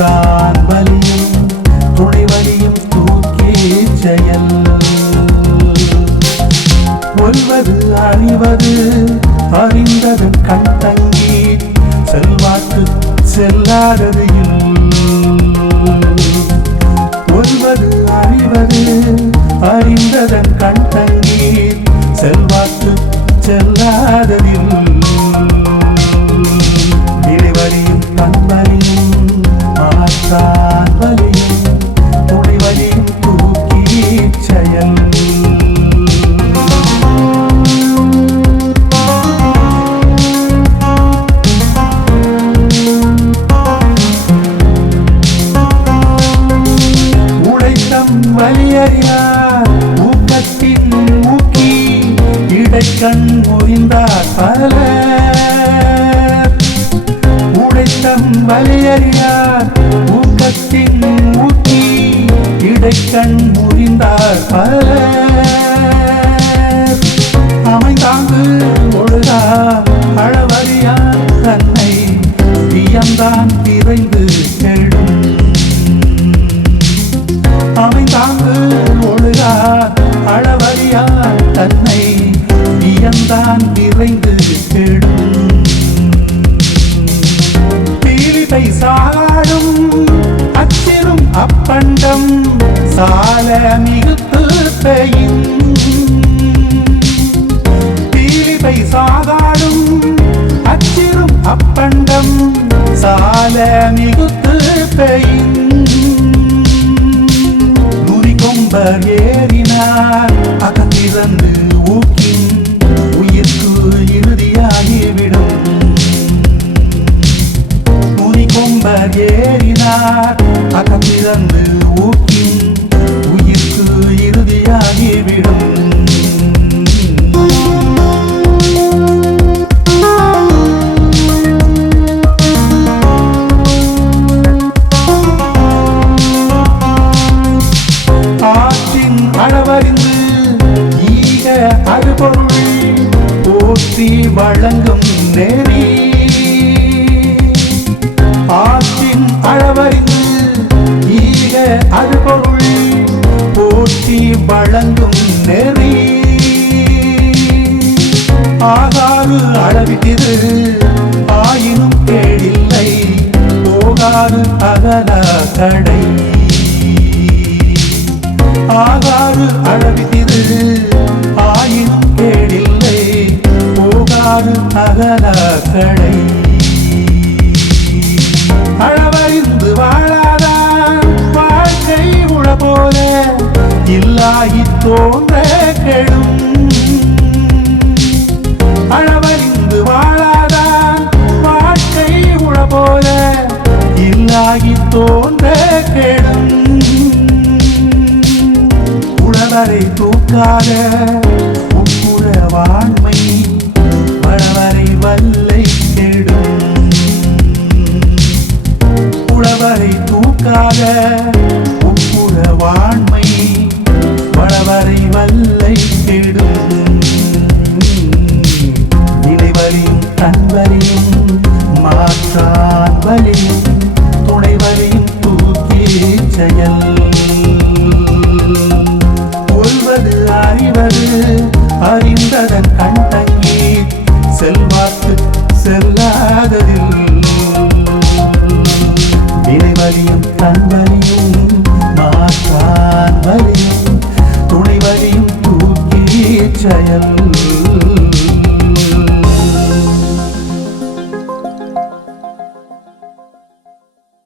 மாற்றான் வலியும் துணை வலியும் தூக்கி செயல் சொல்வது அறிவது அறிந்ததன் கண் தங்கி செல்வாக்கு செல்லாதது சொல்வது அறிவது அறிந்ததன் கண் தங்கி செல்வாக்கு செல்லாததில் இறைவலியும் கண்வலியும் மாற்றான் வலியும் துணை வலியும் தூக்கி செயல் வலியறியார் ஊக்கத்தின் ஊக்கி இடைக்கண் முறிந்தார் பலர் உடைத்தம் வலியறியார் ஊக்கத்தின் ஊக்கி இடைக்கண் முறிந்தார் பலர் அமைந்தாங்கு ஒழுகார் அளவறியார் தன்னை வியந்தான் திரைந்து கெடும் அமைந்தாங்கு ஒழுகார் அளவறியார் தன்னை வியந்தான் விரைந்து கெடும் பீலிபை சாடும் அச்சிரும் அப்பண்டம் சால மிகுத்து பெயின் பீலிபை சாகாடும் அச்சிரும் அப்பண்டம் சால மிகுத்து பெயின் கொம்பர் ஏறினார் அகத்திறந்து ஊக்கின் உயிர்க்கு இறுதியாகிவிடும் துணி கொம்பர் ஏறினார் அகத்திறந்து ஊக்கின் உயிர்க்கு இறுதியாகிவிடும் அளவறிந்து ஈக அறுபொருள் போற்றி வழங்கும் நெறி ஆற்றின் அளவறிந்து ஈக அறுபொருள் போற்றி வழங்கும் நெறி ஆகாறு அளவிட்டிரு ஆயினும் கேடில்லை போகாறு அகல கடை ஆகாறு அளவிட்டிரு ஆயினும் கேடில்லை போகாறு அகல கடை அளவறிந்து வாழாதான் வாழ்க்கை உழ போல இல்லாகி தோன்ற கெடும் அளவறிந்து வாழாதான் வாழ்க்கை உழ போல இல்லாகி தோன்ற கெடும் உழவரை தூக்காத உப்புற வாண்மை வளவரை வல்லை கெடும் உழவரை தூக்காத உப்புற வாண்மை வளவரை வல்லை கெடும் நிலைவலியும் தன்வலியும் மாற்றான் வலியும் துணை வலியும் தூக்கி செயல் அறிவது அறிந்ததன் கண் தங்கி செல்வாக்கு செல்லாததில் வினைவலியும் தன்வலியும்